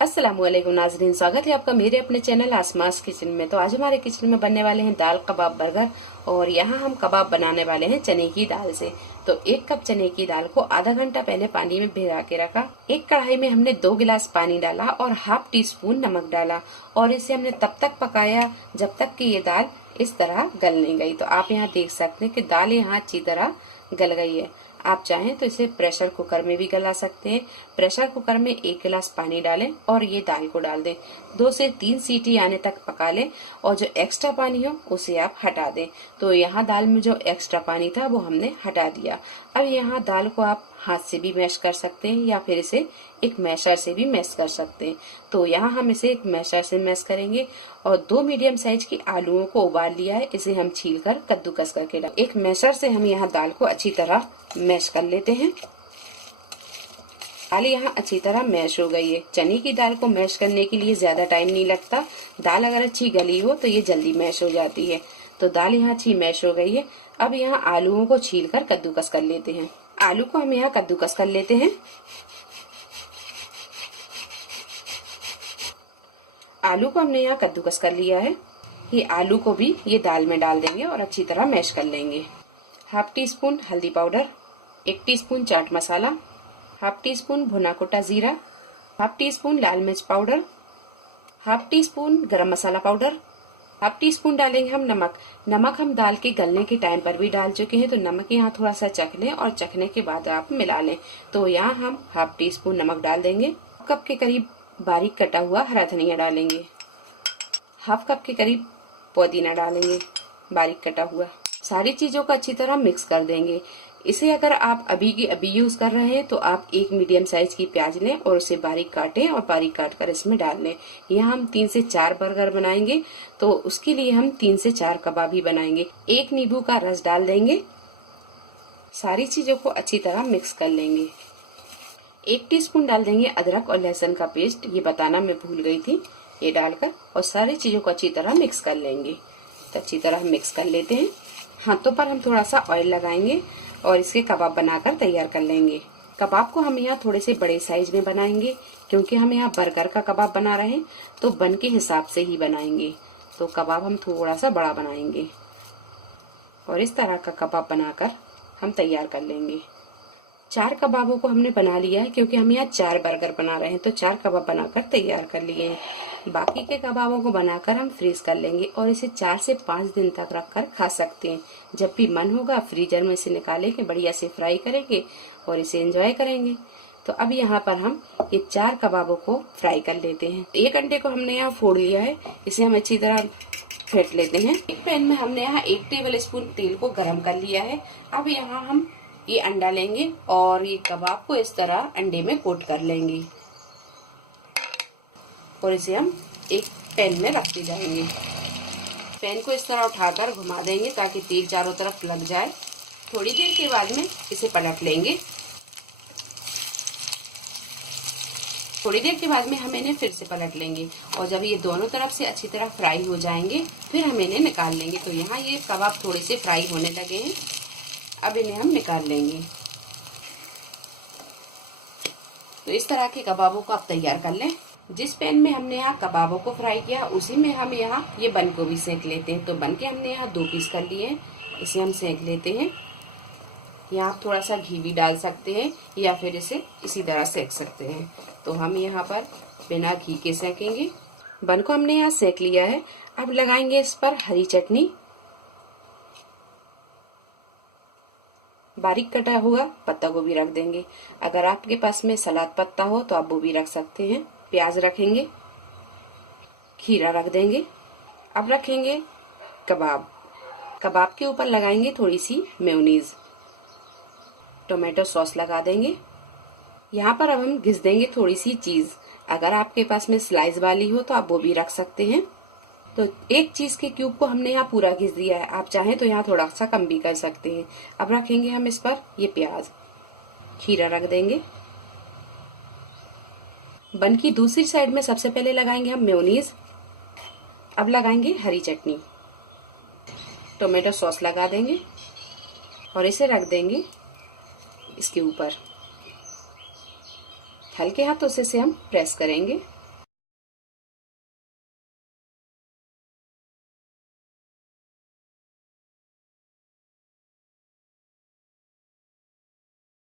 अस्सलाम वालेकुम नाज़रीन, स्वागत है आपका मेरे अपने चैनल आसमास किचन में। तो आज हमारे किचन में बनने वाले हैं दाल कबाब बर्गर। और यहाँ हम कबाब बनाने वाले हैं चने की दाल से। तो 1 कप चने की दाल को आधा घंटा पहले पानी में भिगा के रखा। एक कढ़ाई में हमने 2 गिलास पानी डाला और हाफ टी स्पून नमक डाला और इसे हमने तब तक पकाया जब तक कि ये दाल इस तरह गल नहीं गई। तो आप यहाँ देख सकते हैं कि दाल यहाँ अच्छी तरह गल गई है। आप चाहें तो इसे प्रेशर कुकर में भी गला सकते हैं। प्रेशर कुकर में 1 गिलास पानी डालें और ये दाल को डाल दें। 2 से 3 सीटी आने तक पका लें और जो एक्स्ट्रा पानी हो उसे आप हटा दें। तो यहाँ दाल में जो एक्स्ट्रा पानी था वो हमने हटा दिया। अब यहाँ दाल को आप हाथ से भी मैश कर सकते हैं या फिर इसे एक मैशर से भी मैश कर सकते हैं। तो यहाँ हम इसे एक मैशर से मैश करेंगे। और 2 मीडियम साइज की आलूओं को उबाल लिया है, इसे हम छील कर कद्दूकस करके डाल। एक मैशर से हम यहाँ दाल को अच्छी तरह मैश कर लेते हैं। दाल यहाँ अच्छी तरह मैश हो गई है। चने की दाल को मैश करने के लिए ज्यादा टाइम नहीं लगता। दाल अगर अच्छी गली हो तो ये जल्दी मैश हो जाती है। तो दाल यहाँ अच्छी मैश हो गई है। अब यहाँ आलूओं को छील कर कद्दूकस कर लेते हैं। आलू को हम यहाँ कद्दूकस कर लेते हैं। आलू को हमने यहाँ कद्दूकस कर लिया है। ये आलू को भी ये दाल में डाल देंगे और अच्छी तरह मैश कर लेंगे। हाफ टी स्पून हल्दी powder, 1 teaspoon chaat masala, half tea spoon भुना कुटा जीरा, हाफ टी स्पून लाल मिर्च पाउडर, हाफ टी स्पून गरम मसाला पाउडर, हाफ टी स्पून डालेंगे हम नमक। नमक हम दाल के गलने के टाइम पर भी डाल चुके हैं, तो नमक यहाँ थोड़ा सा चख लें और चखने के बाद आप मिला लें। तो यहाँ हम हाफ टी स्पून नमक डाल देंगे। कप के करीब बारीक कटा हुआ हरा धनिया डालेंगे। हाफ कप के करीब पुदीना डालेंगे बारीक कटा हुआ। सारी चीजों को अच्छी तरह मिक्स कर देंगे। इसे अगर आप अभी की अभी यूज कर रहे हैं तो आप 1 मीडियम साइज की प्याज लें और उसे बारीक काटें और बारीक काट कर इसमें डाल लें। यहाँ हम 3 से 4 बर्गर बनाएंगे, तो उसके लिए हम 3 से 4 कबाब ही बनाएंगे। 1 नींबू का रस डाल देंगे। सारी चीजों को अच्छी तरह मिक्स कर लेंगे। 1 टीस्पून डाल देंगे अदरक और लहसुन का पेस्ट, ये बताना मैं भूल गई थी। ये डालकर और सारी चीजों को अच्छी तरह मिक्स कर लेंगे। तो अच्छी तरह मिक्स कर लेते हैं। हाथों पर हम थोड़ा सा ऑयल लगाएंगे और इसके कबाब बनाकर तैयार कर लेंगे। कबाब को हम यहाँ थोड़े से बड़े साइज में बनाएंगे, क्योंकि हम यहाँ बर्गर का कबाब बना रहे हैं तो बन के हिसाब से ही बनाएंगे। तो कबाब हम थोड़ा सा बड़ा बनाएंगे और इस तरह का कबाब बनाकर हम तैयार कर लेंगे। 4 कबाबों को हमने बना लिया है, क्योंकि हम यहाँ 4 बर्गर बना रहे हैं, तो 4 कबाब बनाकर तैयार कर लिए हैं। बाकी के कबाबों को बनाकर हम फ्रीज कर लेंगे और इसे 4 से 5 दिन तक रखकर खा सकते हैं। जब भी मन होगा फ्रीजर में से निकालेंगे, बढ़िया से फ्राई करेंगे और इसे एंजॉय करेंगे। तो अब यहाँ पर हम ये 4 कबाबों को फ्राई कर लेते हैं। 1 अंडे को हमने यहाँ फोड़ लिया है, इसे हम अच्छी तरह फेंट लेते हैं। एक पैन में हमने यहाँ 1 टेबल स्पून तेल को गर्म कर लिया है। अब यहाँ हम ये अंडा लेंगे और ये कबाब को इस तरह अंडे में कोट कर लेंगे और इसे हम एक पैन में रखते जाएंगे। पैन को इस तरह उठाकर घुमा देंगे ताकि तेल चारों तरफ लग जाए। थोड़ी देर के बाद में इसे पलट लेंगे। थोड़ी देर के बाद में हम इन्हें फिर से पलट लेंगे और जब ये दोनों तरफ से अच्छी तरह फ्राई हो जाएंगे फिर हम इन्हें निकाल लेंगे। तो यहाँ ये कबाब थोड़े से फ्राई होने लगे हैं, अब इन्हें हम निकाल लेंगे। तो इस तरह के कबाबों को आप तैयार कर लें। जिस पैन में हमने यहाँ कबाबों को फ्राई किया उसी में हम यहाँ ये बन को भी सेक लेते हैं। तो बन के हमने यहाँ 2 पीस कर लिए हैं, इसे हम सेक लेते हैं। यहाँ आप थोड़ा सा घी भी डाल सकते हैं या फिर इसे इसी तरह सेक सकते हैं। तो हम यहाँ पर बिना घी के सेकेंगे। बन को हमने यहाँ सेक लिया है। अब लगाएंगे इस पर हरी चटनी, बारीक कटा हुआ पत्ता गोभी रख देंगे। अगर आपके पास में सलाद पत्ता हो तो आप वो भी रख सकते हैं। प्याज रखेंगे, खीरा रख देंगे। अब रखेंगे कबाब। कबाब के ऊपर लगाएंगे थोड़ी सी मेयोनीज, टोमेटो सॉस लगा देंगे। यहाँ पर अब हम घिस देंगे थोड़ी सी चीज। अगर आपके पास में स्लाइस वाली हो तो आप वो भी रख सकते हैं। तो 1 चीज के क्यूब को हमने यहाँ पूरा घिस दिया है, आप चाहें तो यहाँ थोड़ा सा कम भी कर सकते हैं। अब रखेंगे हम इस पर ये प्याज, खीरा रख देंगे। बन की दूसरी साइड में सबसे पहले लगाएंगे हम मेयोनीज। अब लगाएंगे हरी चटनी, टोमेटो सॉस लगा देंगे और इसे रख देंगे इसके ऊपर। हल्के हाथों से इसे हम प्रेस करेंगे।